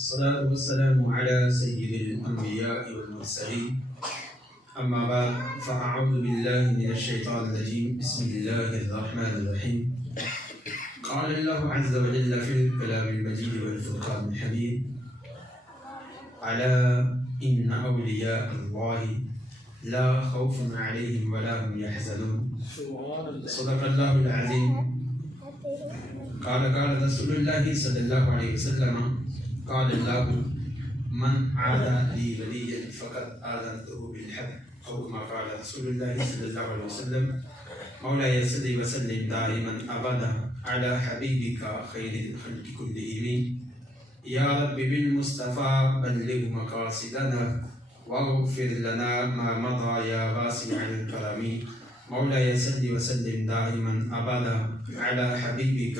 الصلاة والسلام على سيد الأنبياء والمرسلين أما بعد فأعوذ بالله من الشيطان الرجيم بسم الله الرحمن الرحيم قال الله عز وجل في الكلام المجيد والفرقان الحميد ألا إن أولياء الله لا خوف عليهم ولا هم يحزنون صدق الله العظيم قال رسول الله صلى الله عليه وسلم قال الله من عادى لي وليا فقد آذنته بالحق أو كما قال رسول الله صلى الله عليه وسلم مولاي صل وسلم دائما أبدا على حبيبك خير الخلق كلهم يا رب بالمصطفى بلغ مقاصدنا واغفر لنا ما مضى يا واسع الكرم مولاي صل وسلم دائما ابدا على حبیبک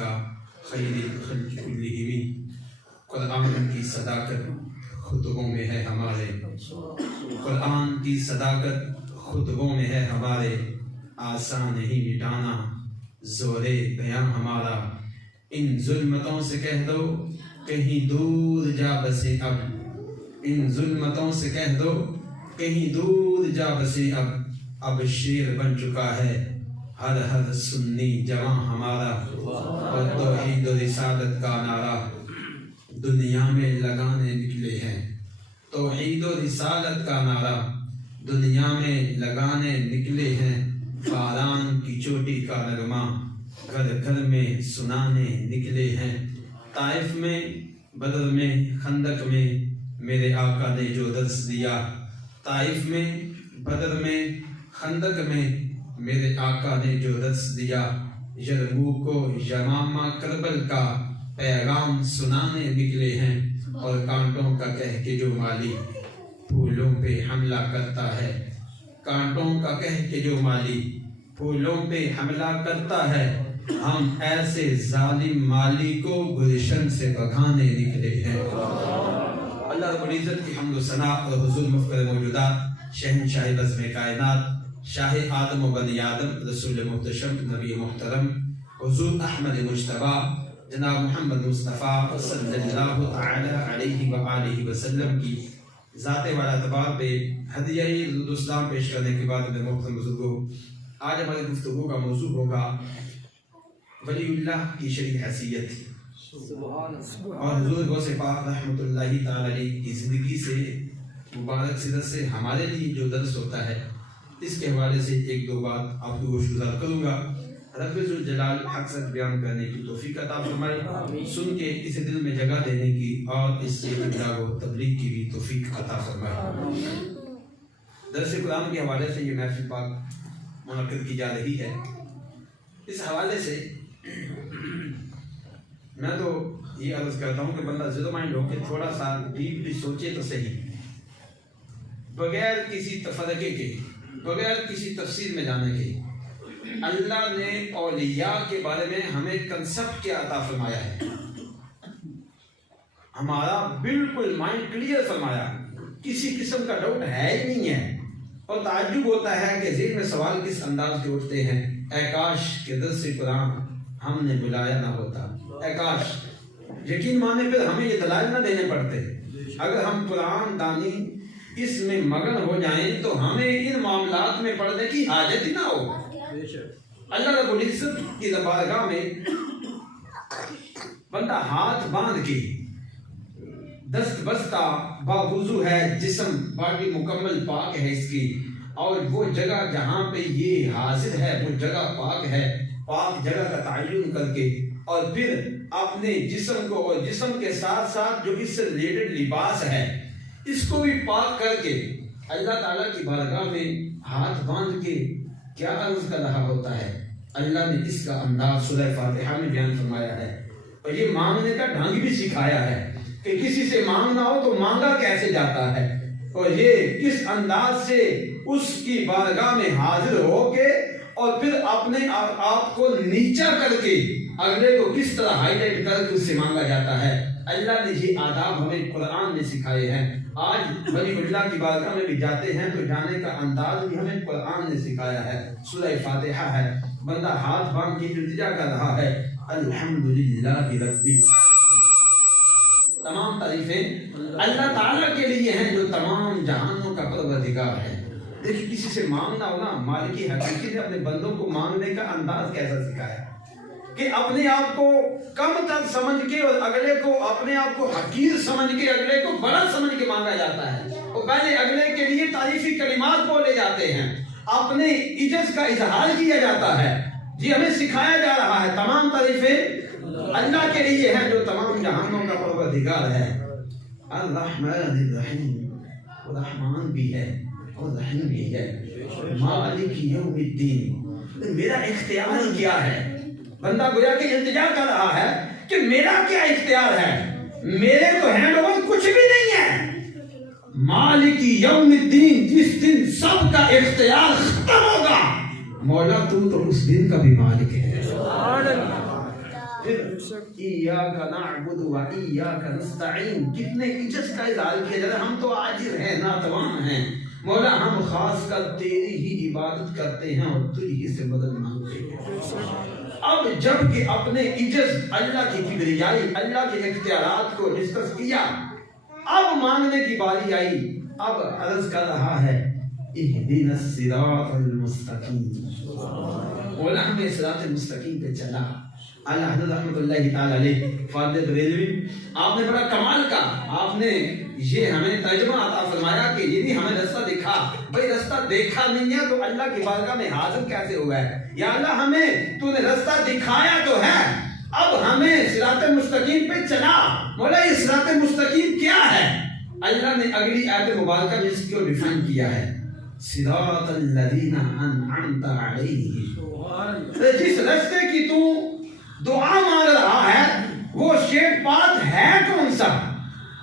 خیر الخلق کلہم۔ قرآن کی صداقت خطبوں میں ہے ہمارے، قرآن کی صداقت خطبوں میں ہے ہمارے، آسان نہیں مٹانا زور بیاں ہمارا۔ ان ظلمتوں سے کہہ دو کہیں دور جا بسے اب، ان ظلمتوں سے کہہ دو کہیں دور جا بسے اب شیر بن چکا ہے ہر سنی جواں ہمارا، اور توحید و رسالت کا نعرہ دنیا میں لگانے نکلے ہیں، توحید و رسالت کا نعرہ دنیا میں لگانے نکلے ہیں، باران کی چوٹی کا نغمہ گھر گھر میں سنانے نکلے ہیں۔ طائف میں، بدر میں، خندق میں میرے آقا نے جو درس دیا، طائف میں، بدر میں، خندق میں میرے آقا نے جو درس دیا، یرموک کو یمامہ کربل کا پیغام سنانے نکلے ہیں، اور کانٹوں کا کہہ کے جو مالی پھولوں پہ حملہ کرتا ہے، کانٹوں کا کہہ کے جو مالی پھولوں پہ حملہ کرتا ہے، ہم ایسے ظالم مالی کو گلشن سے بھگانے نکلے ہیں۔ اللہ رب العزت کی حمد و ثنا اور حضور مفخر موجودات شہنشاہ بزم کائنات شاہ آدم و بنی آدم رسول محتشم نبی محترم حضور احمد مجتبی جناب محمد مصطفیٰ صلی اللہ تعالی علیہ وآلہ وسلم کی ذات والا اعتبار پہ ہدیہ درود السلام پیش کرنے کے بعد میں محترم بزرگوں، آج ہماری گفتگو کا موضوع ہوگا ولی اللہ کی شریک حیثیت، اور حضور غوث پاک رحمۃ اللہ تعالی علیہ کی زندگی سے مبارک سیرت سے ہمارے لیے جو درس ہوتا ہے، اس کے حوالے سے ایک دو بات آپ کو گوشگزار کروں گا۔ رب ذوالجلال حق سچ بیان کرنے کی توفیق عطا فرمائے، سن کے اسے دل میں جگہ دینے کی اور اس سے ابلاغ و تبلیغ کی بھی توفیق عطا فرمائے۔ درس قرآن کے حوالے سے یہ محفل پاک منعقد کی جا رہی ہے۔ اس حوالے سے میں تو یہ عرض کرتا ہوں کہ بندہ زیادہ مائنڈ ہو کے تھوڑا سا ڈیپلی سوچے تو صحیح، بغیر کسی تفرقے کے، بغیر کسی تفسیر میں جانے کے، اللہ نے اولیاء کے بارے میں ہمیں کنسپٹ کیا عطا فرمایا ہے، ہمارا بالکل مائنڈ کلیئر فرمایا، کسی قسم کا ڈاؤٹ ہے ہی نہیں ہے، اور تعجب ہوتا ہے کہ ذہن میں سوال کس انداز کے اٹھتے ہیں، اے کاش کہ درس قرآن ہم نے بلایا نہ ہوتا، اے کاش یقین مانے پھر ہمیں یہ دلائل نہ دینے پڑتے، اگر ہم قرآن دانی اس میں مگن ہو جائیں تو ہمیں ان معاملات میں پڑھنے کی حاجت ہی نہ ہو۔ اللہ رب العزت کی بارگاہ میں بندہ ہاتھ باندھ کے دست بستہ باوضو ہے، جسم باڈی مکمل پاک ہے اس کی، اور وہ جگہ جہاں پہ یہ حاضر ہے وہ جگہ پاک ہے، پاک جگہ کا تعین کر کے، اور پھر اپنے جسم کو اور جسم کے ساتھ ساتھ جو اس سے ریلیٹڈ لباس ہے اس کو بھی پاک کر کے اللہ تعالیٰ کی بارگاہ میں ہاتھ باندھ کے کیا عرض کر رہا ہوتا ہے۔ اللہ نے اس کا انداز سورہ فاتحہ میں بیان فرمایا ہے، اور یہ مانگنے کا ڈھنگ بھی سکھایا ہے کہ کسی سے مانگنا ہو تو مانگا کیسے جاتا ہے، اور یہ کس انداز سے اس کی بارگاہ میں حاضر ہو کے اور پھر اپنے آپ کو نیچا کر کے اگلے کو کس طرح ہائی لائٹ کر کے اس سے مانگا جاتا ہے۔ اللہ نے یہ آداب ہمیں قرآن میں سکھائے ہیں۔ آج ولی اللہ کی بارگاہ میں بھی جاتے ہیں تو جانے کا انداز بھی ہمیں قرآن نے سکھایا ہے، سورہ فاتحہ ہے، بندہ ہاتھ باندھ کے التجا کر رہا ہے الحمدللہ رب العالمین، تمام تعریفیں اللہ تعالیٰ کے لیے ہیں جو تمام جہانوں کا پروردگار ہے۔ دیکھیے کسی سے مانگنا ہونا، مالک حقیقی نے اپنے بندوں کو مانگنے کا انداز کیسا سکھایا کہ اپنے آپ کو کم تر سمجھ کے اور اگلے کو اپنے آپ کو حقیر سمجھ کے اگلے کو بڑا سمجھ کے مانگا جاتا ہے، اور پہلے اگلے کے لیے تعریفی کلمات بولے جاتے ہیں، اپنے عجز کا اظہار کیا جاتا ہے۔ جی ہمیں سکھایا جا رہا ہے تمام تعریفیں اللہ کے لیے ہیں جو تمام جہانوں کا پروردگار ہے۔ الرحمن الرحیم، رحمان بھی ہے اور رحیم بھی ہے۔ مالک یوم الدین، میرا اختیار کیا ہے؟ بندہ گویا کہ التجا کر رہا ہے کہ میرا کیا اختیار ہے، میرے تو ہینڈ اوور کچھ بھی نہیں ہے۔ مالک یوم الدین، جس دن سب کا اختیار ختم ہوگا، مولا تو اس دن کا بھی مالک ہے۔ ایاک نعبد و ایاک نستعین، کتنے عجز کا اظہار کیا جاتا ہے، ہم تو عاجز ہیں، ناتوان ہیں، مولا ہم خاص کر تیری ہی عبادت کرتے ہیں اور تجھ ہی سے مدد مانگتے ہیں۔ اب جب کہ اپنے عجز، اللہ کی کبریائی، اللہ کے اختیارات کو ڈسکس کیا، اب مانگنے کی باری آئی، اب عرض کر رہا ہے اہدنا الصراط المستقیم، مولا ہمیں صراط مستقیم پہ چلا۔ اعلیٰ حضرت رحمۃ اللہ تعالی علیہ فاضل بریلوی، آپ نے بڑا کمال کا، آپ نے یہ ہمیں ترجمہ عطا فرمایا کہ یہ نہیں ہمیں رستہ دکھا، بھئی رستہ دیکھا نہیں ہے تو اللہ کی بارگاہ میں حاضر کیسے ہوا ہے؟ یا اللہ ہمیں تو نے رستہ دکھایا تو ہے، اب ہمیں صراط مستقیم پہ چلا۔ مولا یہ صراط مستقیم کیا ہے؟ اللہ نے اگلی آیت مبارکہ میں اس کو ڈیفائن کیا ہے، صراط الذین انعمت علیہم، جس رستے کی تو دعا مانگ رہا ہے وہ شیٹ پاتھ ہے کون سا؟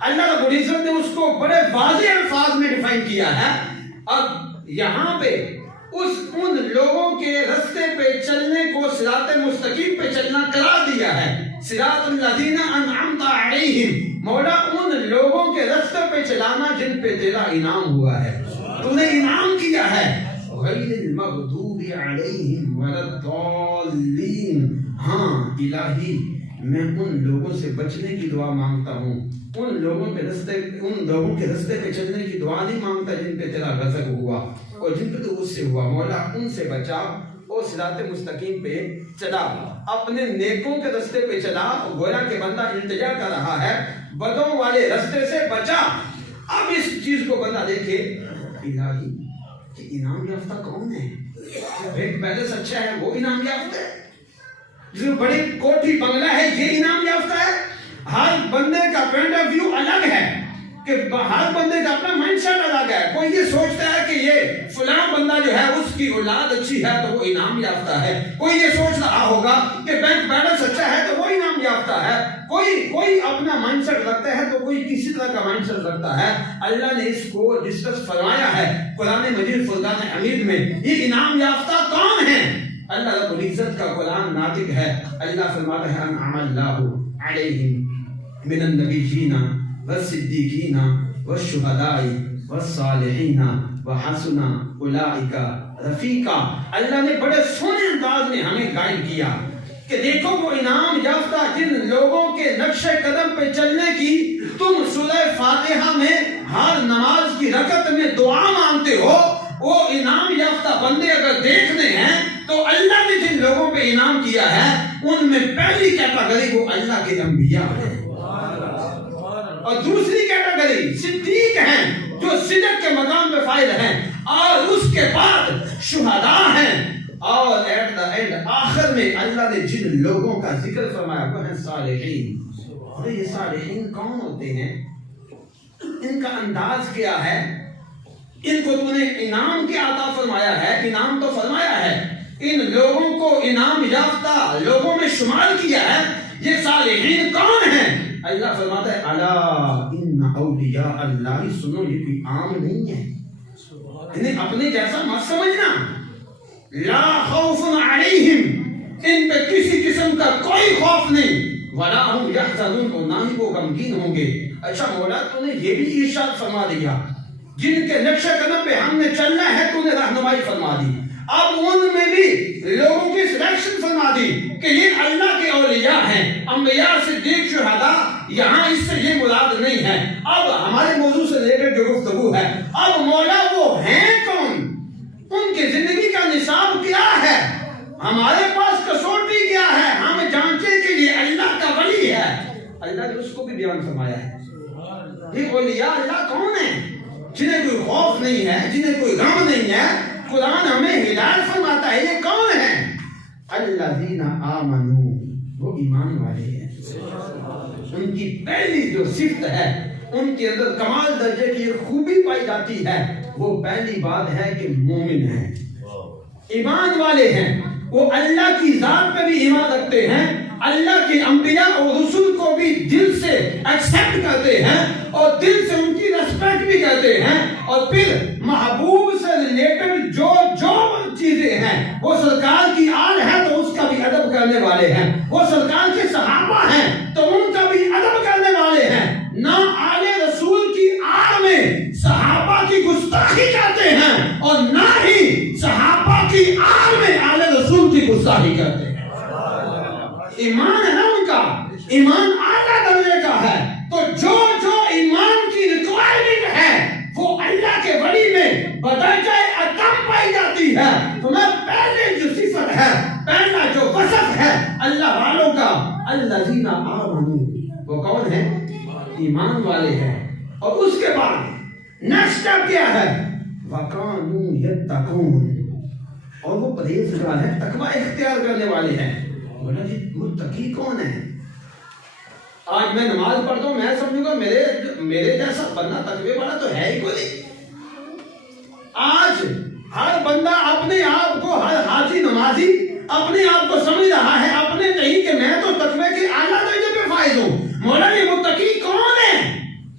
اللہ رب العزت نے اس کو بڑے واضح الفاظ میں ڈیفائن کیا ہے۔ اب یہاں پہ ان لوگوں کے رستے پہ چلنے کو صراط مستقیم پہ چلنا قرار دیا ہے۔ صراط الذین انعمت علیہم، مولا ان لوگوں کے رستے پہ چلانا جن پہ تیرا انعام ہوا ہے، تو نے انعام کیا ہے۔ غیر المغضوب علیہم ولا الضالین، ہاں الہی میں ان لوگوں سے بچنے کی دعا مانگتا ہوں، ان لوگوں کے رستے پہ چلنے کی دعا نہیں مانگتا جن پہ تیرا غضب ہوا اور جن پہ تو غصے ہوا، مولا ان سے بچا اور صراط مستقیم پہ چلا، اپنے نیکوں کے رستے پہ چلا۔ گویا کہ بندہ التجا کر رہا ہے بدوں والے رستے سے بچا۔ اب اس چیز کو بندہ دیکھے، الہی کہ انعام یافتہ کون ہے؟ بینک بیلنس اچھا ہے وہ انعام یافتہ ہے؟ جس میں بڑی کوٹھی بنگلہ ہے یہ انعام یافتہ ہے؟ ہر بندے کا پوائنٹ آف ویو الگ ہے کہ ہر بندے کا اپنا مائنڈ سیٹ الگ ہے۔ کوئی یہ سوچتا ہے کہ یہ فلاں بندہ جو ہے اس کی اولاد اچھی ہے تو وہ انعام یافتہ ہے، کوئی یہ سوچ رہا ہوگا کہ بینک بیلنس اچھا ہے تو وہ انعام یافتہ ہے، کوئی اپنا مائنڈ سیٹ رکھتا ہے تو کوئی کسی طرح کا مائنڈ سیٹ رکھتا ہے۔ اللہ نے اس کو ڈسکس فرمایا ہے قرآن مجید فرقان حمید میں، یہ انعام یافتہ کون ہے؟ اللہ رب العزت کا کلام ناطق ہے۔ اللہ فرماتا ہے انعم اللہ علیہم من النبیین والصدیقین والشہداء والصالحین وحسن اولئک رفیقا۔ اللہ نے بڑے سونے انداز میں ہمیں گائیڈ کیا کہ دیکھو وہ انعام یافتہ جن لوگوں کے نقش قدم پہ چلنے کی تم سورہ فاتحہ میں ہر نماز کی رکعت میں دعا مانگتے ہو، وہ انعام یافتہ بندے اگر دیکھنے ہیں تو اللہ نے جن لوگوں پہ انعام کیا ہے ان میں پہلی کیٹیگری وہ اللہ کے انبیاء ہیں، اور دوسری کیٹیگری صدیق ہیں جو صدق کے مقام پہ فائز ہیں، اور اس کے بعد شہداء ہیں، اور ایٹ دا اینڈ آخر میں اللہ نے جن لوگوں کا ذکر فرمایا وہ ہیں صالحین۔ اور یہ صالحین کون ہوتے ہیں؟ ان کا انداز کیا ہے؟ ان کو تو نے انعام کیا عطا فرمایا ہے؟ انعام تو فرمایا ہے، ان لوگوں کو انعام یافتہ لوگوں میں شمار کیا ہے۔ یہ صالحین کون ہیں؟ اللہ فرماتا ہے الا ان اولیاء اللہ، سنو یہ کوئی عام نہیں ہے، انہیں اپنے جیسا مت سمجھنا۔ لا خوف علیہم، ان پہ کسی قسم کا کوئی خوف نہیں، ولا هم یحزنون، اور نہ ہی وہ غمگین ہوں گے۔ اچھا مولا تو نے یہ بھی ارشاد فرما دیا جن کے نقش قدم پہ ہم نے چلنا ہے تو نے رہنمائی فرما دی، اب ان میں بھی لوگوں کی سلیکشن فرما دی کہ یہ اللہ کے اولیاء ہیں، انبیاء صدیق شہداء یہاں اس سے یہ مراد نہیں ہے. اب ہمارے موضوع سے ریلیٹڈ جو گفتگو ہے، اب مولا وہ ہیں کون، ان کی زندگی کا نصاب کیا ہے، ہمارے پاس کسوٹی کیا ہے، ہم جانچے کے لیے اللہ کا ولی ہے. اللہ نے اس کو بھی بیان فرمایا ہے. یہ اولیاء اللہ کون ہیں؟ جنہیں کوئی خوف نہیں ہے، جنہیں کوئی غم نہیں ہے. قرآن ہمیں ہدایت فرماتا ہے. یہ کون ہیں؟ الذین آمنوا، وہ ایمان والے ہیں. ان کی پہلی جو صفت ہے، ان کے اندر کمال درجے کی ایک خوبی پائی جاتی ہے. وہ پہلی بات ہے کہ مومن ہیں، ایمان والے ہیں. وہ اللہ کی ذات پہ بھی ایمان رکھتے ہیں، اللہ کے انبیاء اور رسول کو بھی دل سے ایکسپٹ کرتے ہیں اور دل سے ان کی ریسپیکٹ بھی کرتے ہیں. اور پھر محبوب سے ریلیٹڈ جو چیزیں ہیں، وہ سرکار کی آل ہے تو اس کا بھی ادب کرنے والے ہیں. وہ سرکار کے صحابہ ہیں تو ان کا بھی ادب کرنے والے ہیں. نہ آل رسول کی آل میں صحابہ کی گستاخی کرتے ہیں اور نہ ہی صحابہ کی آل میں آل رسول کی گستاخی کرتے ہیں. ایمان ہے نا ان کا، ایمان اعلیٰ درجے کا ہے. تو جو ایمان کی ریکوائرمنٹ ہے وہ اللہ کے ولی میں بدرجہ اتم پائی جاتی ہے. تو میں پہلے جو صفت ہے، پہلا جو وصف ہے اللہ والوں کا، الذین آمنوا، وہ کون ہے؟ ایمان والے ہیں. اور اس کے بعد نیکسٹ اسٹیپ کیا ہے؟ وَكَانُوا يَتَّقُونَ، اور وہ پرہیزگار ہیں، تقوی اختیار کرنے والے ہیں. بولا جی متقی کون ہے؟ آج میں نماز پڑھتا ہوں، میں سمجھوں گا میرے جیسا بندہ تقوی والا تو ہے ہی کوئی. آج ہر بندہ اپنے آپ کو، ہر حاجی نمازی اپنے آپ کو سمجھ رہا ہے اپنے کہیں کہ میں تو تقوی کے اعلیٰ درجے پہ فائز ہوں. مولا یہ متقی کون ہے؟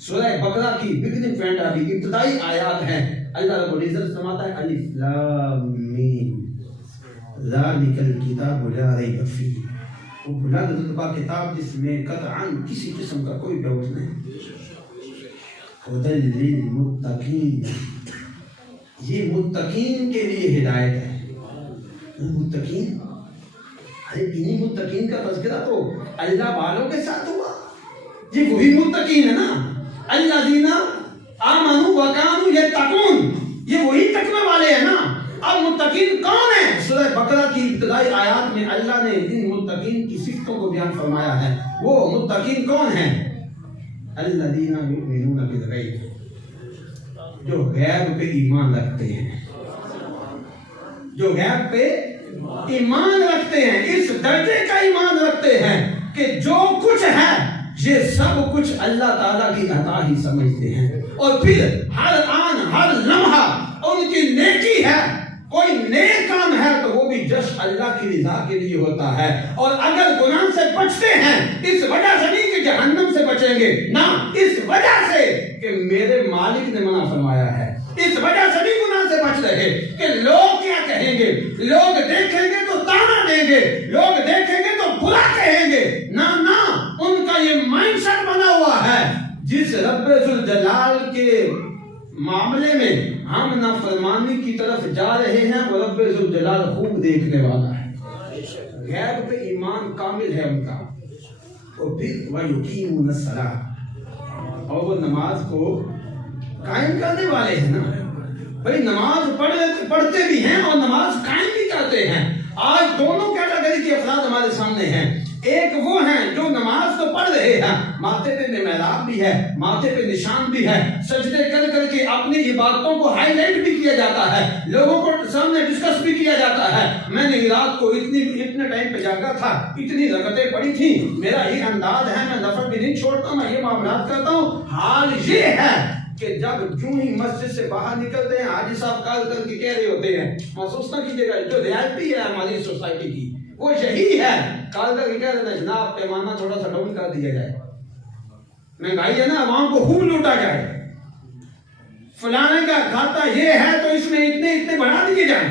سورہ بقرہ کی بگننگ فرینڈ ابھی ابتدائی آیات ہیں. اللہ رب العزت فرماتا ہے الف لام میم ذالک الکتاب لا ریب فیہ، وہ بلند رتبہ کتاب جس میں قطعاً کسی قسم کا کوئی ڈاؤٹ نہیں. ہدی للمتقین، یہ متقین کے لیے ہدایت ہے. متقین، ارے انہی متقین کا تذکرہ تو اللہ والوں کے ساتھ ہوا. یہ وہی متقین ہے نا، الذین آمنوا وکانوا یتقون، یہ وہی تقوی والے ہیں نا. اب متقین کون ہیں؟ سورہ بقرہ کی ابتدائی آیات میں اللہ نے ان متقین کی صفتوں کو بیان فرمایا ہے. وہ متقین کون ہیں؟ الذین یؤمنون بالغیب، جو غیب پہ ایمان رکھتے ہیں، جو غیب پہ ایمان رکھتے ہیں، اس درجے کا ایمان رکھتے ہیں کہ جو کچھ ہے یہ سب کچھ اللہ تعالیٰ کی عطا ہی سمجھتے ہیں. اور پھر ہر آن ہر لمحہ ان کی نیکی ہے، کوئی نیک کام ہے تو وہ بھی جس اللہ کی رضا کے لیے ہوتا ہے. اور اگر گناہ سے بچتے ہیں اس وجہ سے نہیں کہ جہنم سے بچیں گے، نہ، اس وجہ سے کہ میرے مالک نے منع فرمایا ہے. اس وجہ سے نہیں گناہ سے بچ رہے کہ لوگ کیا کہیں گے، لوگ دیکھیں گے تو تانا دیں گے، لوگ دیکھیں گے تو برا کہیں گے. نہ، ان کا یہ مائنڈ سیٹ بنا ہوا ہے جس رب ذوالجلال کے معاملے میں ہم نافرمانی کی طرف جا رہے ہیں، وہ رب ذوالجلال خوب دیکھنے والا ہے. غیب پہ ایمان کامل ہے ان کا. اور پھر وَيُقِيمُونَ الصَّلَاةَ، اور وہ نماز کو قائم کرنے والے ہیں نا. بھائی نماز پڑھتے بھی ہیں اور نماز قائم بھی کرتے ہیں. آج دونوں کیٹیگری کے افراد ہمارے سامنے ہیں. ایک وہ ہیں جو نماز تو پڑھ رہے ہیں، ماتھے پہ محراب بھی ہے، ماتھے پہ نشان بھی ہے، سجدے کر کر کے اپنی عبادتوں کو ہائی لائٹ بھی کیا جاتا ہے، لوگوں کو سامنے ڈسکس بھی کیا جاتا ہے. میں نے رات کو اتنے ٹائم پہ جاگا تھا، اتنی رکعتیں پڑھی تھیں، میرا یہ انداز ہے، میں نفل بھی نہیں چھوڑتا، میں یہ معاملات کرتا ہوں. حال یہ ہے کہ جب جو ہی مسجد سے باہر نکلتے ہیں حاجی صاحب کال کر کے کہہ رہے ہوتے ہیں، محسوس نہ کیجیے گا، جو ریالٹی ہے ہماری سوسائٹی کی وہ یہی ہے. کال کر کے کہہ رہے ہیں جناب پیمانہ تھوڑا سا ڈاؤن کر دیا جائے، مہنگائی ہے نا، عوام کو خوب لوٹا جائے، فلانے کا کھاتا یہ ہے تو اس میں اتنے بڑھا دیے جائیں.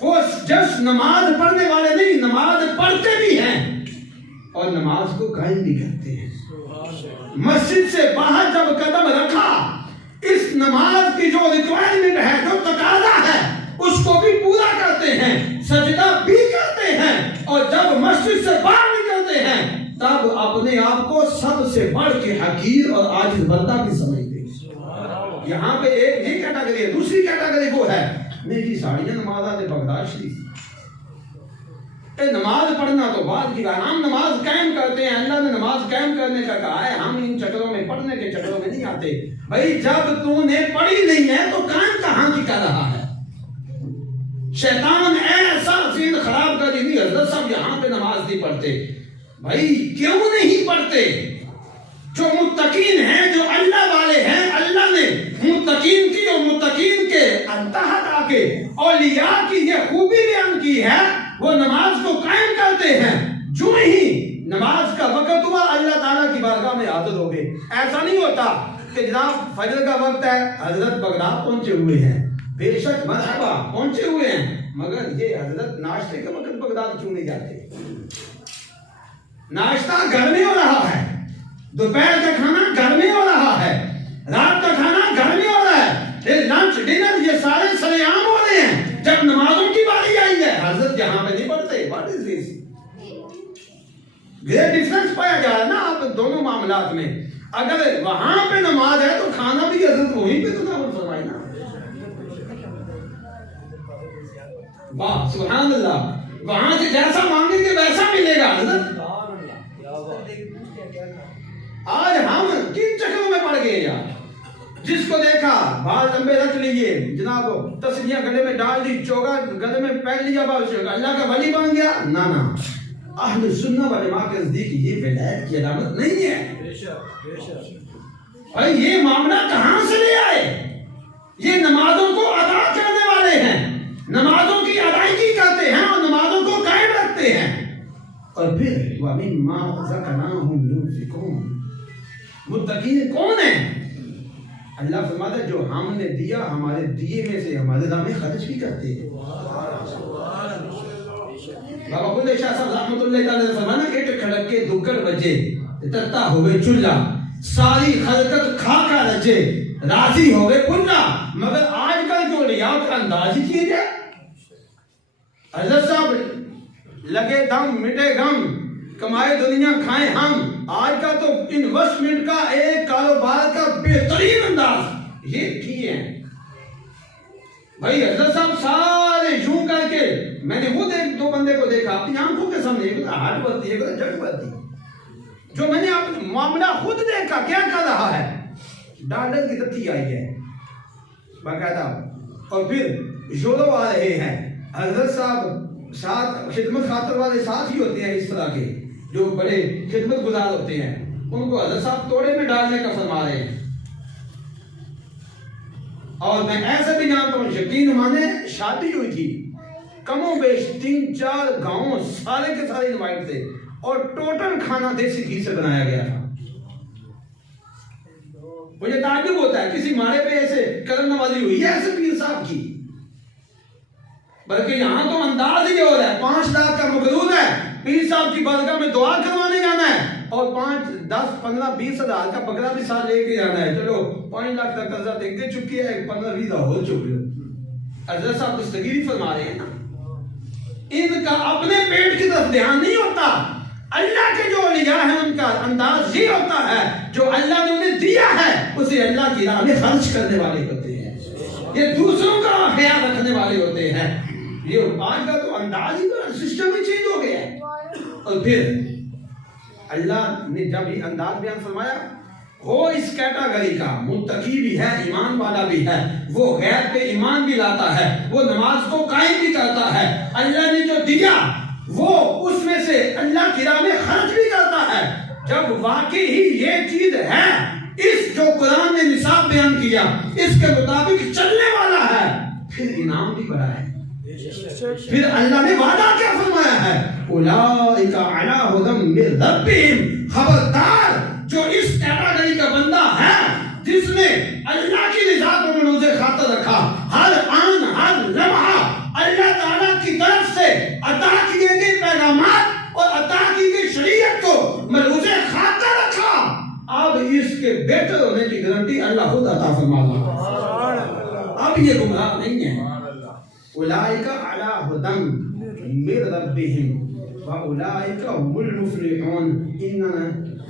وہ جس نماز پڑھنے والے نہیں، نماز پڑھتے بھی ہیں اور نماز کو قائم بھی کرتے ہیں. مسجد سے باہر جب قدم رکھا، اس نماز کی جو ریکوائرمنٹ ہے، جو تقاضا ہے، اس کو بھی پورا کرتے ہیں، سجدہ بھی کرتے ہیں. اور جب مسجد سے باہر نکلتے ہیں تب اپنے آپ کو سب سے بڑھ کے حقیر اور عاجز بندہ بھی سمجھتے ہیں۔ یہاں پہ ایک یہ کیٹیگری ہے، دوسری کیٹیگری وہ ہے میری ساڑیاں نماز آتے بغداد شریف، نماز پڑھنا تو بعد کی بات، ہم نماز قائم کرتے ہیں، اللہ نے نماز قائم کرنے کا کہا ہے، ہم ان چکروں میں پڑھنے کے چکروں میں نہیں آتے۔ بھائی جب تو نے پڑھی نہیں ہے تو قائم کہاں کی کر رہا ہے؟ شیطان ایسا سین خراب کر دی، حضرت صاحب یہاں پہ نماز نہیں پڑھتے۔ بھائی کیوں نہیں پڑھتے؟ جو متقین ہیں، جو اللہ والے ہیں، اللہ نے متقین کی اور متقین کے تحت آ کے اولیاء کی یہ خوبی بیان کی ہے، وہ نماز کو قائم کرتے ہیں، جو ہی نماز کا وقت ہوا اللہ تعالیٰ کی بارگاہ میں حاضر ہو گئے۔ ایسا نہیں ہوتا کہ جناب فجر کا وقت ہے، حضرت بغداد پہنچے ہوئے ہیں، بے شک مرحبا پہنچے ہوئے ہیں، مگر یہ حضرت ناشتے کے وقت بغداد کیوں نہیں جاتے؟ ناشتہ گھر میں ہو رہا ہے، دوپہر کا کھانا گھر میں ہو رہا ہے، رات کا کھانا گھر میں ہو رہا ہے، لنچ ڈنر یہ سارے سرے عام ہو رہے ہیں، جب نمازوں کی باری آئی ہے حضرت یہاں پہ نہیں پڑھتے۔ What is this? Great difference پایا جا رہا ہے نا آپ دونوں معاملات میں۔ اگر وہاں پہ نماز ہے تو کھانا بھی حضرت وہیں پہ تناول فرمائے نا۔ واہ سبحان اللہ، وہاں سے جیسا مانگیں گے ویسا ملے گا حضرت۔ آج ہم کن چکروں میں پڑ گئے یار؟ جس کو دیکھا بال لمبے رکھ لیے، جناب تسبیحاں گلے میں ڈال دی، چوگا گلے میں پہن لیا، اللہ کا ولی بن گیا۔ نہ اہل سنت والجماعت کے نزدیک یہ ولایت کی علامت نہیں ہے۔ بھائی یہ معاملہ کہاں سے لے آئے؟ یہ نمازوں کو ادا کرنے والے ہیں، نمازوں کی ادائیگی کرتے ہیں اور نمازوں کو قائم رکھتے ہیں، اور پھر وَمِمَّا رَزَقْنَاهُمْ يُنْفِقُونَ۔ متقین کون ہیں؟ اللہ فرماتا ہے جو ہم نے دیا ہمارے دیے میں سے ہمارے راہ میں خرچ بھی کرتے ہیں۔ بابا بلے شاہ صاحب رحمت اللہ تعالی نے فرمایا ایٹ کھڑک کے دکڑ بجے ترتا ہوئے چلا، ساری خلقت کھا کا رجے راضی ہوئے پنجا۔ مگر آج کل جو ریاض کا انداز ہی کیے جائے، حضرت صاحب لگے دم مٹے غم، کمائے دنیا کھائیں ہم۔ آج کا تو انویسٹمنٹ کا ایک کاروبار کا بہترین انداز یہ کیے ہیں۔ بھائی حضرت صاحب سارے یوں کر کے، میں نے خود ایک دو بندے کو دیکھا اپنی آنکھوں کے سامنے، ایک ہاتھ بھرتی ہے جٹ بھرتی، جو میں نے اپنا معاملہ خود دیکھا کیا کر رہا ہے، ڈالر کی تتھی آئی ہے باقاعدہ، اور پھر یورو آ رہے ہیں۔ حضرت صاحب ساتھ خدمت خاطر والے ساتھ ہی ہوتے ہیں اس طرح کے جو بڑے خدمت گزار ہوتے ہیں، ان کو حضرت صاحب توڑے میں ڈالنے کا فرما رہے ہیں۔ اور میں ایسے بھی جانتا ہوں، یقین مانے شادی ہوئی تھی، کم و بیش 3-4 گاؤں سارے کے سارے انوائٹ تھے، اور ٹوٹل کھانا دیسی گھی سے بنایا گیا تھا۔ مجھے تعجب ہوتا ہے کسی مارے پہ ایسے کرم نوازی ہوئی ہے ایسے پیر صاحب کی، بلکہ یہاں تو انداز ہی ہو رہا ہے۔ 5 لاکھ کا مقرود ہے، پیر صاحب کی بارگاہ میں دعا کروانے جانا ہے، اور 5, 10, 15, 20 ہزار کا بکرا بھی ساتھ لے کے جانا ہے۔ چلو 5 لاکھ کا قرضہ دیکھ دے چکی ہے، 15-20 ہو چکے ہو۔ حضرت صاحب دستگیری فرما رہے ہیں نا، ان کا اپنے پیٹ کی طرف دھیان نہیں ہوتا۔ اللہ کے جو اولیاء ہیں ان کا انداز یہ ہوتا ہے، جو اللہ نے انہیں دیا ہے اسے اللہ کی راہ میں خرچ کرنے والے ہوتے ہیں، یہ دوسروں کا خیال رکھنے والے ہوتے ہیں۔ یہ آج کا تو انداز ہی سسٹم ہی چینج ہو گیا ہے۔ اور پھر اللہ نے جب یہ انداز بیان فرمایا، وہ اس کیٹاگری کا متقی بھی ہے، ایمان والا بھی ہے، وہ غیر پہ ایمان بھی لاتا ہے، وہ نماز کو قائم بھی کرتا ہے، اللہ نے جو دیا وہ اس میں سے اللہ کی راہ میں خرچ بھی کرتا ہے۔ جب واقعی ہی یہ چیز ہے، اس جو قرآن نے نصاب بیان کیا اس کے مطابق چلنے والا ہے، پھر انعام بھی بڑا ہے۔ پھر اللہ نے وعدہ کیا فرمایا ہے، اولئک علی ھدی من ربہم، خبردار جو اس کیٹیگری کا بندہ ہے جس نے اللہ کی رضا کو ملحوظ خاطر رکھا، ہر آن ہر لمحہ اللہ تعالیٰ کی طرف سے عطا کیے گئے پیغامات اور عطا کی گئی شریعت کو ملحوظ خاطر رکھا، اب اس کے بہتر ہونے کی گارنٹی اللہ خود عطا فرما رہا۔ اب یہ گمراہ نہیں ہے۔ اولئک علی ھدی من ربہم، وَأُولَٰئِكَ هُمُ الْمُفْلِحُونَ ان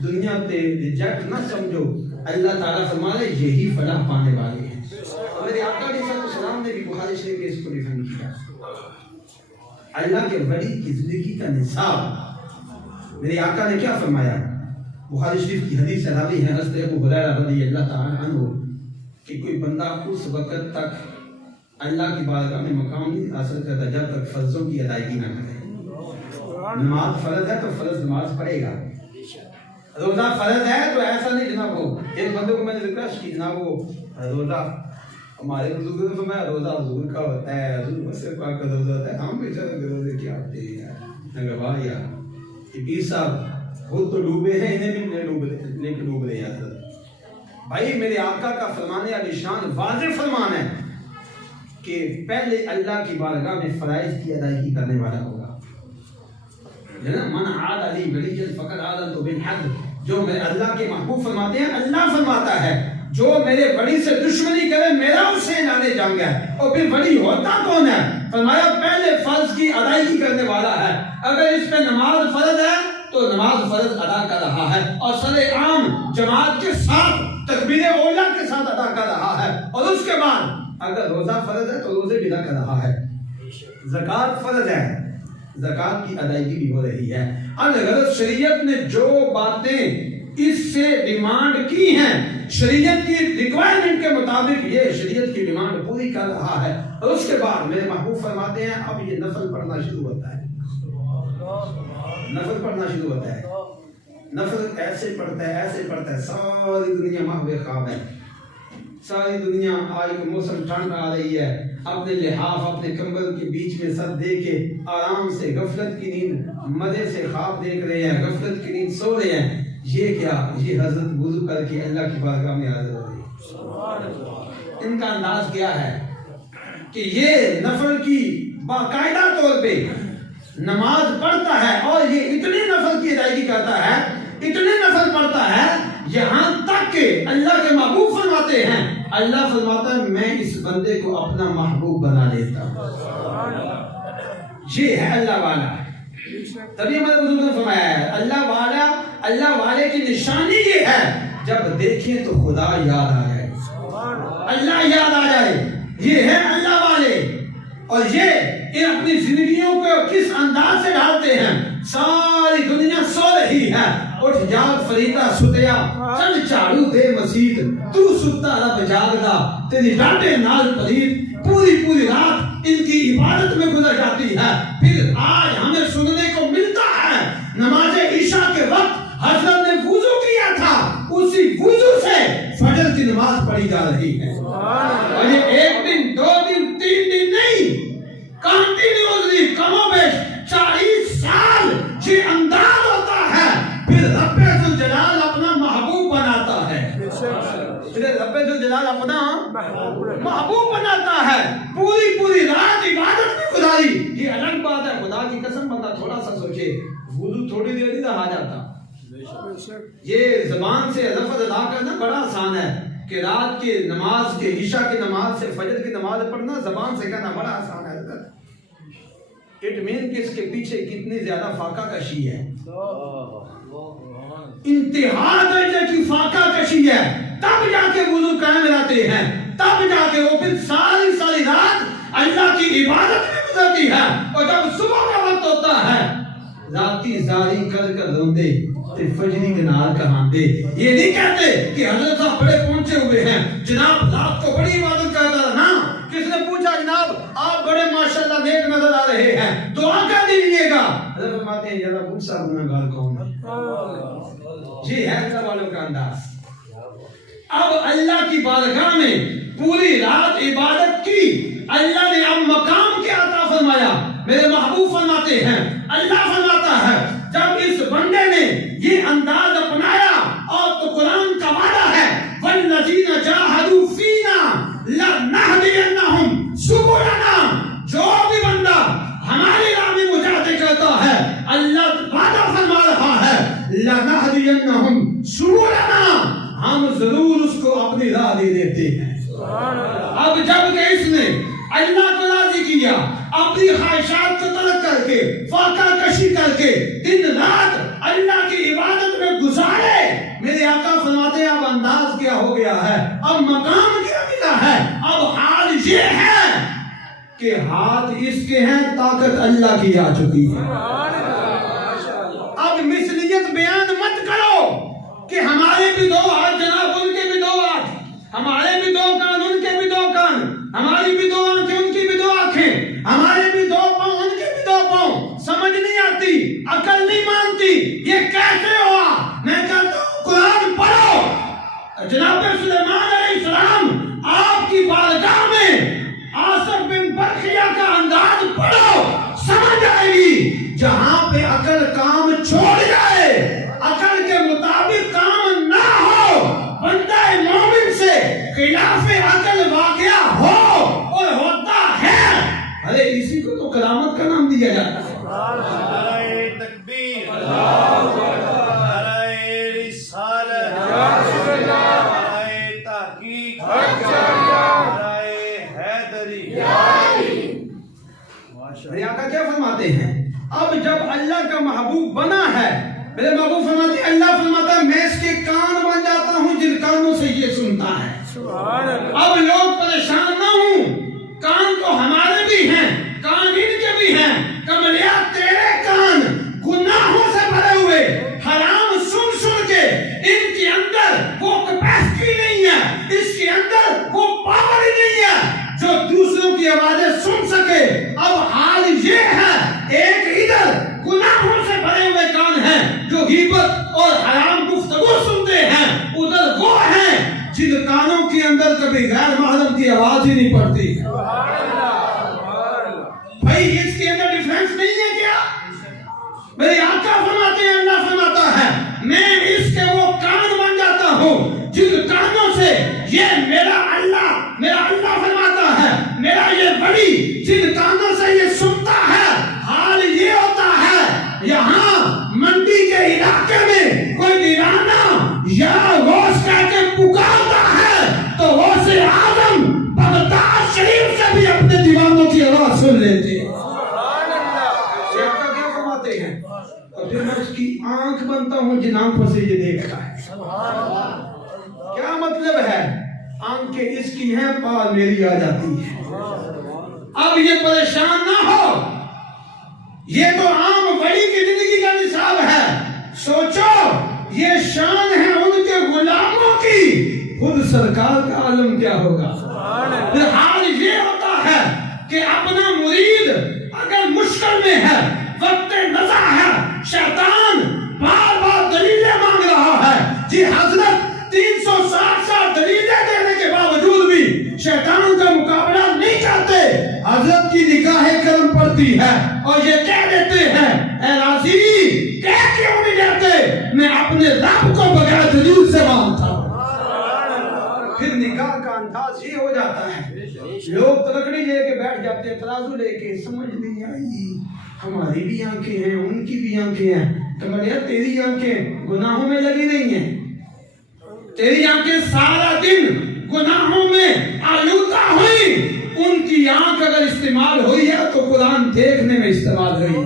دنیا تے ریجیکٹ نہ سمجھو، اللہ تعالیٰ فرما رہے یہی فلاح پانے والے ہیں۔ میرے آقا علیہ السلام نے بھی بخاری شریف کے اس کو ڈیفائن کیا، اللہ کے ولی کی زندگی کا نصاب۔ میرے آقا نے کیا فرمایا؟ بخاری شریف کی حدیث راوی ہے حضرت ابو ہریرہ رضی اللہ تعالی عنہ کہ کوئی بندہ اس وقت تک اللہ کی بارگاہ میں مقام نہیں حاصل کرتا جب تک فرضوں کی ادائیگی نہ کرے۔ نماز فرض ہے تو فرض نماز پڑھے گا، روزہ فرض ہے تو ایسا نہیں جناب وہ ایک بندے کو میں نے ریکویسٹ کی جناب وہ روزہ ہمارے بزرگوں نے فرمایا روزہ حضور کا ہوتا ہے، حضور مسجد پاک کا روزہ ہوتا ہے، ہم بیچارے روزے کیا ہوتے ہیں یار نگواہ یار کہ پیر صاحب خود تو ڈوبے ہیں انہیں بھی لے کے ڈوب رہے ہیں۔ بھائی میرے آقا کا فرمانے علی شان واضح فرمان ہے کہ پہلے اللہ کی بارگاہ میں فرائض کی ادائیگی کرنے والا ہوگا۔ من عاد علی ولی فقط آذنت بالحرب، جو میں اللہ کے محبوب فرماتے ہیں اللہ فرماتا ہے جو میرے ولی سے دشمنی کرے میرا اس سے اعلان جنگ ہے۔ اور پھر ولی ہوتا کون ہے؟ فرمایا پہلے فرض کی ادائیگی کرنے والا ہے، اگر اس پہ نماز فرض ہے تو نماز فرض ادا کر رہا ہے اور سر عام جماعت کے ساتھ تکبیر اولا کے ساتھ ادا کر رہا ہے، اور اس کے بعد اگر روزہ فرض ہے تو روزے بھی ادا کر رہا ہے، زکوٰۃ فرض ہے زکوٰۃ کی ادائیگی بھی ہو رہی ہے۔ الغرض شریعت نے جو باتیں اس سے ڈیمانڈ کی ہیں شریعت کی ریکوائرمنٹ کے مطابق یہ شریعت کی ڈیمانڈ پوری کر رہا ہے، اور اس کے بعد میرے محبوب فرماتے ہیں اب یہ نفل پڑھنا شروع ہوتا ہے، نفل پڑھنا شروع ہوتا ہے۔ نفل ایسے پڑھتا ہے ساری دنیا محو خواب ہے، ساری دنیا آج موسم ٹھنڈ آ رہی ہے، اپنے لحاف اپنے کمبل کے بیچ میں سر دے کے آرام سے غفلت کی نیند مزے سے خواب دیکھ رہے ہیں، غفلت کی نیند سو رہے ہیں۔ یہ کیا؟ یہ حضرت وضو کر کے اللہ کی بارگاہ میں حاضر ہو رہی ہے۔ ان کا انداز کیا ہے کہ یہ نفل کی باقاعدہ طور پہ نماز پڑھتا ہے اور یہ اتنے نفل کی ادائیگی کرتا ہے، اتنے نفل پڑھتا ہے یہاں تک کہ اللہ کے محبوب فرماتے ہیں، اللہ فرماتا ہے میں اس بندے کو اپنا محبوب بنا لیتا ہوں۔ یہ ہے اللہ والا، تبھی ہمارے بزرگوں نے فرمایا ہے اللہ والے کی نشانی یہ ہے جب دیکھیں تو خدا یاد آ جائے، اللہ یاد آ جائے، یہ ہے اللہ والے۔ اور یہ اپنی زندگیوں کو کس انداز سے ڈالتے ہیں؟ ساری دنیا سو رہی ہے، اٹھ جاگ فریدا ستیا، چل چاڑو دے مسیت، تو ستا رب جاگدا، تیری ڈانٹے نال پلید، پوری رات ان کی عبادت میں گزر جاتی ہے۔ پھر آج ہمیں سننے کو ملتا ہے نماز عشاء کے وقت حضرت نے وضو کیا تھا، اسی وضو سے فجر کی نماز پڑھی جا رہی ہے، اور یہ ایک دن 2 دن 3 دن نہیں، کنٹینیوسلی کم و بیش 40 سال یہ انداز ہوتا ہے۔ پھر رب ذوالجلال اپنا محبوب بناتا ہے، پھر رب ذوالجلال اپنا محبوب بناتا ہے۔ پوری رات عبادت میں گزاری، یہ الگ بات ہے، خدا کی قسم بندہ تھوڑا سا سوچے وضو تھوڑی دیر نہیں رہا جاتا، یہ زبان سے لفظ ادا کرنا بڑا آسان ہے کہ رات کی نماز کے عشاء کی نماز سے فجر کی نماز پڑھنا زبان سے کہنا بڑا آسان ہے۔ اٹ مین کہ اس کے پیچھے کتنی زیادہ فاقہ کشی ہے، انتہا درجے کی فاقہ کشی ہے، تب جا کے وضو قائم رہتے ہیں، تب جا کے وہ پھر ساری رات اللہ کی عبادت میں گزرتی ہے، اور جب صبح کا وقت ہوتا ہے ذاتی زاری کر روندے تے فجری کے نال کہاندے۔ یہ نہیں کہتے کہ حضرت صاحب بڑے پہنچے ہوئے ہیں، جناب رات کو بڑی عبادت کرتا رہا نا، کس نے پوچھا جناب آپ بڑے ماشاءاللہ نیک نظر آ رہے ہیں، دعا کر دیجیے گا؟ حضرت فرماتے ہیں ذرا مجھ سا گنہگار کون ہے؟ یہ ہے اللہ والوں کا انداز۔ اب اللہ کی بارگاہ میں پوری رات عبادت کی، اللہ نے اب مقام کیا عطا فرمایا۔ میرے محبوب فرماتے ہیں، اللہ فرماتا ہے جب اس بندے نے یہ انداز اپنایا، اور تو قرآن کا وعدہ ہے والذین جاہدوا فینا لنہدینہم سبلنا، جو بھی بندہ ہماری راہ میں مجاہدے کرتا ہے اللہ وعدہ فرما رہا ہے لنہدینہم سبلنا، ہم ضرور اس کو اپنی راہ دے دیتے ہیں۔ اب جب کہ اس نے اللہ کو راضی کیا، اپنی خواہشات کو ترک کر کے فاقہ کشی کر کے گیا ہے، اب مقام کیا ملا ہے؟ اب حال یہ ہے کہ ہاتھ اس کے ہیں، طاقت اللہ کی آ چکی ہے۔ اب مثلیت بیان مت کرو کہ ہمارے بھی دو ہاتھ جناب، ان کے بھی دو ہاتھ، ہمارے بھی دو کان، ان کے بھی دو کان، ہماری بھی دو آنکھیں، ان کی بھی دو آنکھیں، ہمارے بھی دو پاؤں، ان کے بھی دو پاؤں۔ سمجھ نہیں آتی، عقل نہیں مانتی، یہ کیسے ہوا؟ میں کہتا ہوں قرآن پڑھو۔ جناب سلیمان علیہ السلام آپ کی بارگاہ میں آصف بن برخیہ کا انداز پڑھو، سمجھ آئے گی۔ جہاں پہ عقل کام چھوڑ جائے، عقل کے مطابق کام نہ ہو، بندہ مومن سے خلاف عقل واقعہ ہو اور ہوتا ہے، ارے اسی کو تو کرامت کا نام دیا جاتا ہے۔ نعرہ تکبیر، نعرہ رسالت، نعرہ تحقیق، نعرہ حیدری۔ میرے آقا کیا فرماتے ہیں؟ اب جب اللہ کا محبوب بنا ہے، میرے محبوب فرماتے ہیں، اللہ فرماتا ہے میں اس کے کان بن جاتا ہوں جن کانوں سے یہ سنتا ہے۔ اب لوگ پریشان نہ ہوں، کان تو ہمارے بھی ہیں، کان ان کے بھی ہیں، کملیا تیرے کان گناہوں سے بھرے ہوئے، حرام سن سن کے ان کے اندر وہ کیپیسٹی نہیں ہے، اس کے اندر وہ پاور ہی نہیں ہے جو دوسروں کی آوازیں سن سکے۔ اب حال یہ ہے، ایک ادھر گناہوں سے بھرے ہوئے کان ہیں جو غیبت اور حرام گفتگو سنتے ہیں، ادھر وہ ہیں جن کانوں کے اندر کبھی غیر محرم کی آواز ہی نہیں پڑتی۔ بھائی اس کے اندر ڈیفرنس نہیں ہے کیا؟ میرے آقا فرماتے ہیں، اللہ فرماتا ہے میں اس کے وہ کان بن جاتا ہوں جن کانوں سے یہ میرا اللہ فرماتا ہے میرا یہ ولی جن کانوں سے یہ سنتا ہے۔ حال یہ ہوتا ہے یہاں منڈی کے علاقے میں کوئی دیوانہ یا غوث کہہ کے پکارتا ہے تو غوث اعظم بغداد شریف سے بھی اپنے دیوانوں کی آواز سن لیتے ہیں۔ کیا فرماتے ہیں؟ اور پھر میں اس کی آنکھ بنتا ہوں جن آنکھوں سے یہ دیکھتا ہے۔ کیا مطلب ہے؟ آنکھیں اس کی ہیں، پال میری آ جاتی ہے۔ اب یہ پریشان نہ ہو، یہ تو عام ولی کی زندگی کا نصاب ہے۔ سوچو یہ شان ہے ان کے غلاموں کی، خود سرکار کا عالم کیا ہوگا؟ حال یہ ہوتا ہے کہ اپنا مرید اگر مشکل میں ہے، وقت نزع ہے، شیطان بار بار دلیلیں مانگ رہا ہے، جی حضرت 360 سال دلیلیں دینے کے باوجود بھی شیطان کا مقابلہ نہیں کرتے، حضرت کی نگاہ کرم پڑتی ہے اور یہ کہہ دیتے ہیں اے راضی کہہ کیوں نہیں دیتے، میں اپنے رب کو بغیر دلیل سے مانتا ہوں۔ پھر نگاہ کا انداز یہ ہو جاتا ہے، لوگ تلکڑی لے کے بیٹھ جاتے ہیں، ترازو لے کے، سمجھ نہیں آئی ہماری بھی آنکھیں ہیں ان کی بھی آنکھیں ہیں۔ کمریا تیری آنکھیں گناہوں میں لگی نہیں ہیں، تیری آنکھیں سارا دن گناہوں میں آلودہ ہوئی، ان کی آنکھ اگر استعمال ہوئی ہے تو قرآن دیکھنے میں استعمال ہوئی ہے،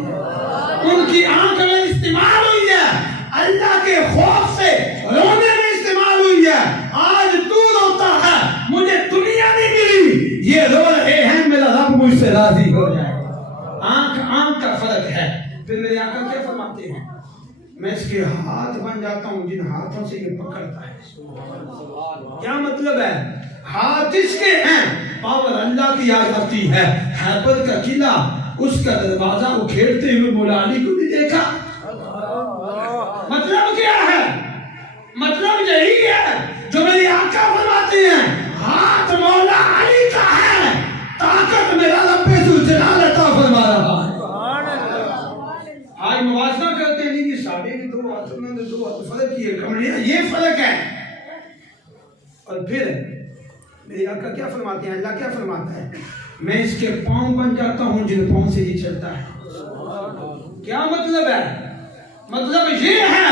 ان کی آنکھ اگر استعمال ہوئی ہے اللہ کے خوف سے رونے میں استعمال ہوئی ہے۔ آج تو روتا ہے مجھے دنیا نہیں ملی، یہ رو رہے ہیں میرا رب مجھ سے راضی ہو جائے۔ آنکھ کا فرق ہے۔ پھر میرے آقا کیا فرماتے ہیں؟ میں اس کے ہاتھ بن جاتا ہوں جن ہاتھوں سے یہ پکڑتا ہے۔ کیا مطلب ہے؟ ہاتھ اس کے ہیں، پاور اللہ کی آ جاتی ہے۔ خیبر کا قلعہ، اس کا دروازہ اکھیڑتے ہوئے مولا علی کو بھی دیکھا۔ مطلب کیا ہے؟ مطلب یہی ہے جو میرے آقا فرماتے ہیں، ہاتھ مولا علی کا ہے، طاقت میرا رب ذوالجلال عطا فرما رہا ہے۔ آج موازنہ کرتے ہیں کہ ساڑھے کے دو ہاتھوں میں دو ہاتھ، فرق یہ فرق ہے۔ اور پھر میرے آقا کیا فرماتے ہیں؟ اللہ کیا فرماتا ہے؟ میں اس کے پاؤں بن جاتا ہوں جن پاؤں سے یہ چلتا ہے۔ کیا مطلب ہے؟ مطلب یہ ہے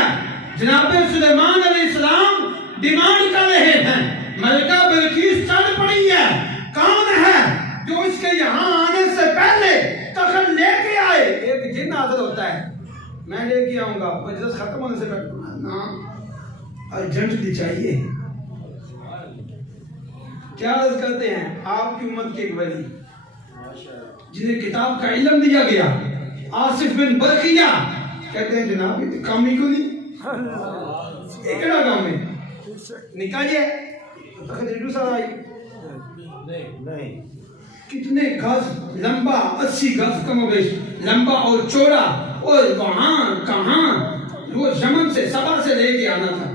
جناب سلیمان علیہ السلام ڈیمانڈ کر رہے ہیں، ملکہ بلقیس چڑھ پڑی ہے، کون ہے جو اس کے یہاں آنے سے پہلے تخت لے کے آئے؟ ایک جن حاضر ہوتا ہے، میں لے کے آؤں گا، مجلس ختم ہونے سے پہلے نا ارجنٹلی چاہیے، کیا عرض کرتے ہیں آپ کی امت کے ایک ولی جنہیں کتاب کا علم دیا گیا، آصف بن برقیہ، کہتے ہیں جناب یہ کام ہی کو نہیں، ایک کڑا کام ہے نکاح جائے تخریجو سر آئی نہیں کتنے گز لمبا، 80 گز کم و بیش لمبا اور چوڑا، اور وہاں کہاں وہ یمن سے سبا سے لے کے آنا تھا،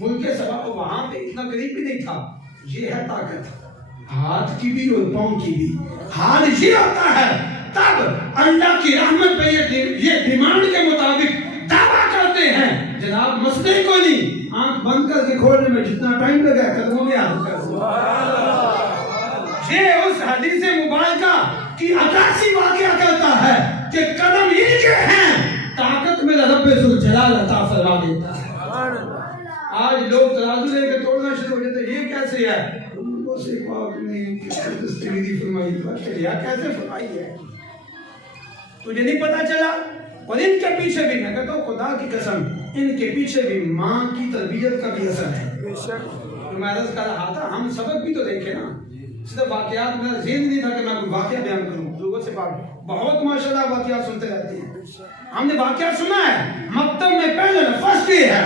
ملک سبا کو وہاں پہ اتنا قریب بھی نہیں تھا۔ یہ ہے طاقت ہاتھ کی بھی اور پاؤں کی بھی۔ حال یہ ہوتا ہے تب اللہ کی رحمت پہ یہ ڈیمانڈ کے مطابق دعویٰ کرتے ہیں جناب مسئلے کو نہیں، آنکھ بند کر کے کھولنے میں جتنا ٹائم لگا ہے قدموں میں ہاتھ کر یہ اس حدیث مبارکہ کی 88 واقعہ کرتا ہے کہ قدم ان کے ہیں طاقت میں رب ذوالجلال عطا فرما دیتا ہے۔ آج لوگ ترازو لے کے توڑنا شروع ہو جاتے ہیں، یہ کیسے ہے؟ وہ سے پاک نے دستگیری فرمائی کیسے فرمائی ہے؟ تجھے نہیں پتا چلا؟ اور ان کے پیچھے بھی میں کہتا ہوں خدا کی قسم ان کے پیچھے بھی ماں کی تربیت کا بھی اثر ہے۔ جو میں عرض کر رہا تھا ہم سبق بھی تو دیکھیں نا، صرف واقعات میرا ذہن نہیں تھا کہ میں کوئی واقعہ بیان کروں، لوگوں سے بہت ماشاءاللہ واقعات سنتے رہتے ہیں۔ ہم نے واقعہ سنا ہے مکتب میں پہلے فرسٹ ڈے ہے،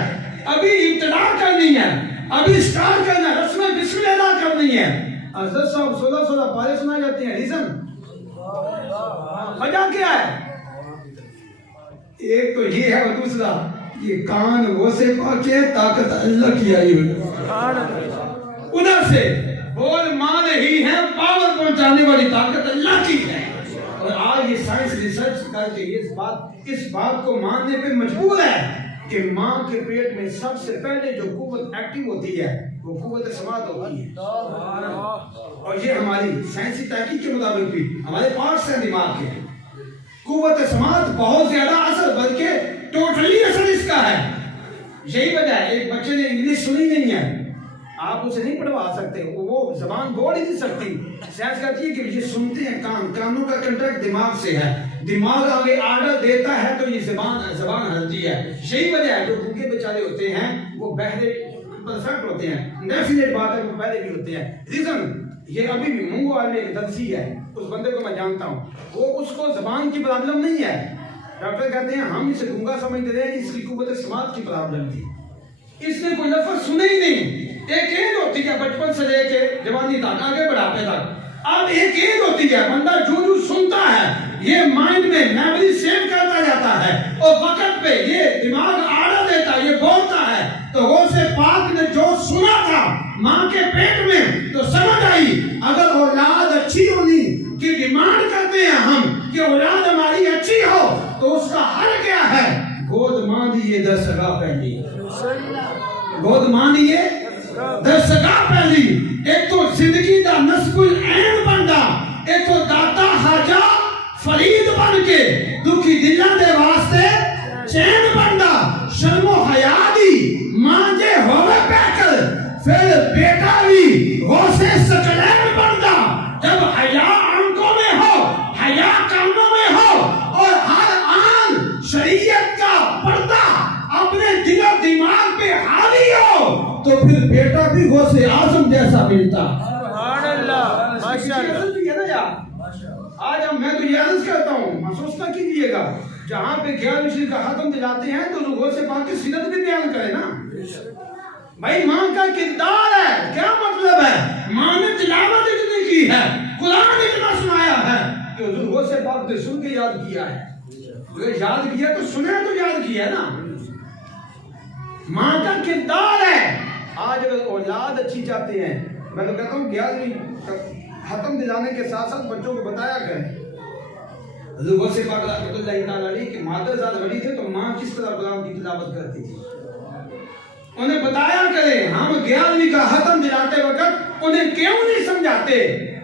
ابھی ابتدا کرنی ہے، ابھی سٹارٹ کرنا ہے، رسم بسم اللہ کرنی ہے، حضرت صاحب 16 پارے سنا جاتے ہیں۔ ریزن وجہ کیا ہے؟ ایک تو یہ ہے اور دوسرا یہ کان وہ سے پاکے طاقت اللہ کی آئی ہوئی، ادھر سے بول ماں نہیں ہے، پاور پہنچانے والی طاقت اللہ کی ہے۔ اور آج یہ سائنس ریسرچ کر کے اس بات کو ماننے پہ مجبور ہے کہ ماں کے پیٹ میں سب سے پہلے جو قوت ایکٹیو ہوتی ہے وہ قوت سماعت ہوتی ہے، اور یہ ہماری سائنسی تحقیق کے مطابق بھی ہمارے پارٹس ہیں دماغ کے۔ قوت سماعت بہت زیادہ اثر بلکہ ٹوٹلی اثر اس کا ہے۔ یہی وجہ ہے ایک بچے نے انگلش سنی نہیں ہے، آپ اسے نہیں پڑھوا سکتے، وہ زبان بول ہی نہیں سکتی۔ سائنس کہتی ہے کہ یہ سنتے ہیں کانوں کا کنٹیکٹ دماغ سے ہے، دماغ آگے آرڈر دیتا ہے تو یہ زبان ہلتی ہے۔ یہی وجہ ہے جو بھوکے بیچارے ہوتے ہیں وہ بہرے پرفیکٹ ہوتے ہیں، ڈیفینیٹ بات ہے وہ بہرے بھی ہوتے ہیں۔ ریزن یہ ابھی بھی منگو والے ایک دلسی ہے، اس بندے کو میں جانتا ہوں، وہ اس کو زبان کی پرابلم نہیں ہے، ڈاکٹر کہتے ہیں ہم اسے گنگا سمجھتے ہیں، اس کی قوت سماعت کی پرابلم تھی، اس نے کوئی لفظ سنے ہی نہیں۔ ایک ایج ہوتی ہے بچپن سے لے کے جوانی تک آگے بڑھاپے تک، اب ایک ایج ہوتی ہے بندہ جو سنتا ہے یہ مائنڈ میں میموری سیو کرتا جاتا ہے، اور وقت پہ یہ دماغ آرڈر دیتا ہے، یہ بولتا ہے۔ تو غوث پاک نے جو سنا تھا ماں کے پیٹ میں تو سمجھ آئی اگر اولاد اچھی ہونی کی ڈیمانڈ کرتے ہیں ہم کہ اولاد ہماری اچھی ہو تو اس کا حل کیا ہے؟ گود ماں دیئے دستگاہ پہلی، گود ماں دیئے دستگاہ پہلی۔ ایک تو زندگی دا نصب العین بندہ، ایک تو داتا حاجہ فرید بن کے دکھی دلان دے واسطے چین بندہ، شرم و حیا دی ماں جے ہوئے پیکر پھر بیٹا بھی غوث ثقلین بندہ۔ جب حیا آنکھوں میں ہو، حیا کانوں میں ہو، اور ہر آن شریعت کا پردہ اپنے دل و دماغ پہ حاوی ہو تو پھر بیٹا بھی غوث اعظم جیسا ملتا۔ سبحان اللہ، ماشاءاللہ۔ آج میں تو یہ عرض کرتا ہوں، محسوس نہ کیجیے گا، جہاں پہ 11 شریف کا ختم دلاتے ہیں تو لوگوں سے پاک کی سیرت بھی بیان کرے نا۔ بھائی ماں کا کردار ہے، کیا مطلب ہے؟ ماں نے تلاوت اتنی کی ہے، قرآن اتنا سنایا ہے کہ لوگوں سے پاک نے سن کے یاد کیا ہے، جو یاد کیا تو سنے تو یاد کیا ہے نا۔ ماں کا کردار ہے۔ آج اگر اولاد اچھی چاہتے ہیں، میں تو کہتا ہوں 11ویں ختم دلانے کے ساتھ ساتھ بچوں کو بتایا کریں۔ حضور سے پاک رحمۃ اللہ تعالیٰ علیہ کہ مادر زاد ولی تھے تو ماں کس طرح قرآن کی تلاوت کرتی تھی، انہیں بتایا کریں۔ ہم 11ویں کا ختم دلاتے وقت انہیں کیوں نہیں سمجھاتے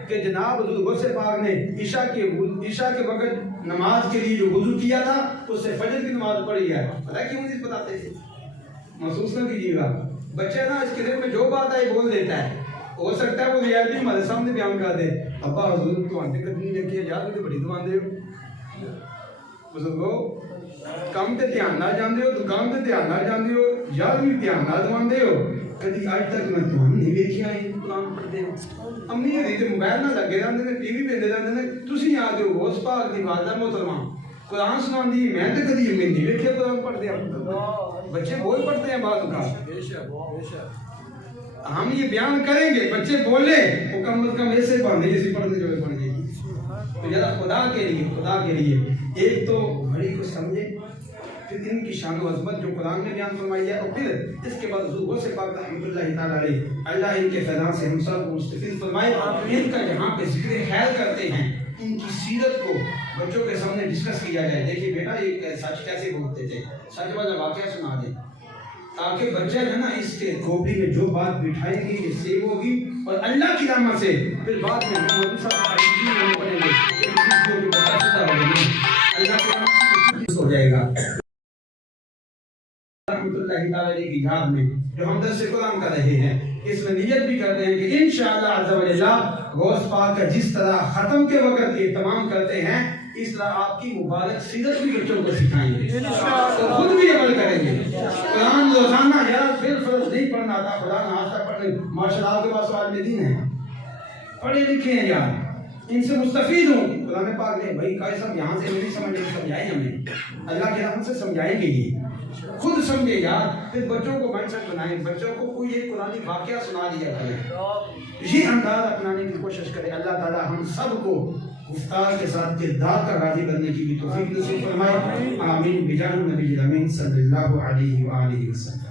کہ جناب حضور سے پاک نے عشاء کے وقت نماز کے لیے جو وضو کیا تھا اس سے فجر کی نماز پڑھی ہے، پتہ کیوں نہیں بتاتے تھے؟ محسوس نہ کیجیے گا، بچہ نا اس کے دل میں جو بات آئی بول دیتا ہے، ہو سکتا ہے وہ ریالٹی ہمارے سامنے بیان کر دے۔ ابا حضور تو آنتے کتنی لکھی ہے یاد بھی بڑی دعا دے بزرگو، کام تے دھیان نہ جاندے ہو، دکان تے دھیان نہ جاندے ہو، یاد بھی دھیان نہ دعا دے ہو، کدی آج تک میں دعا نہیں دیکھی آئے ہی قرآن پڑھتے ہیں امی ہری تے موبائل نہ لگے رہندے نے ٹی وی ویندے رہندے نے تسی یاد کرو غوث پاک دی والدہ محترمہ قرآن سناندی میں تے کدی میں نہیں ویکھیا قرآن پڑھدے ہیں بچے بہت پڑھتے ہیں بعض اوقات ہم یہ بیان کریں گے بچے بولے وہ کم از کم ایسے پڑھنے جیسے پڑھنے جو پڑھ جائے گی تو ذرا خدا کے لیے ایک تو گھڑی کو سمجھے پھر ان کی شان و عظمت جو قرآن میں بیان فرمائی ہے اور پھر اس کے بعد حضور سے پاک رحمۃ اللہ تعالی علیہ اللہ ان کے فیضان سے ہم سب کو مستفید فرمائے ان کا جہاں پہ ذکر خیر کرتے ہیں ان کی سیرت کو بچوں کے سامنے ڈسکس کیا جائے دیکھیے بیٹا یہ سچ کیسے بولتے تھے سچ والا واقعہ سنا دیں تاکہ بچہ ہے نا اس کے کھوپڑی میں جو بات بٹھائے گی یہ سیو ہوگی اور اللہ کی رحمت سے پھر بعد میں ہم پڑھیں گے اللہ کی رحمت سے ہو جائے گا رحمۃ اللہ تعالی کی یاد میں جو ہم درس قرآن کر رہے ہیں اس میں نیت بھی کرتے ہیں کہ انشاءاللہ عز و جل غوث پاک کا جس طرح ختم کے وقت اہتمام کرتے ہیں اس طرح آپ کی مبارک سیرت بھی بچوں کو سکھائیں گے اور خود بھی عمل کریں گے قرآن روزانہ یار بالفرض نہیں پڑھنا تھا خدا نہ پڑھنے ماشاء اللہ کے پاس عالم دین ہیں پڑھے لکھے ہیں یار ان سے مستفید ہوں قرآن پاک نے بھائی قاری صاحب یہاں سے نہیں سمجھے سمجھائیں ہمیں اللہ کے رحمت سے سمجھائیں گے یہ خود سمجھے یار پھر بچوں کو مائنڈ سیٹ بنائیں بچوں کو کوئی ایک قرآنی واقعہ سنا دیا کرے یہ انداز اپنانے کی کوشش کرے اللہ تعالی ہم سب کو گفتار کے ساتھ کردار کا راضی کرنے کی بھی توفیق نصیب فرمائے آمین بجاہ النبی الامین صلی اللہ علیہ وآلہ وسلم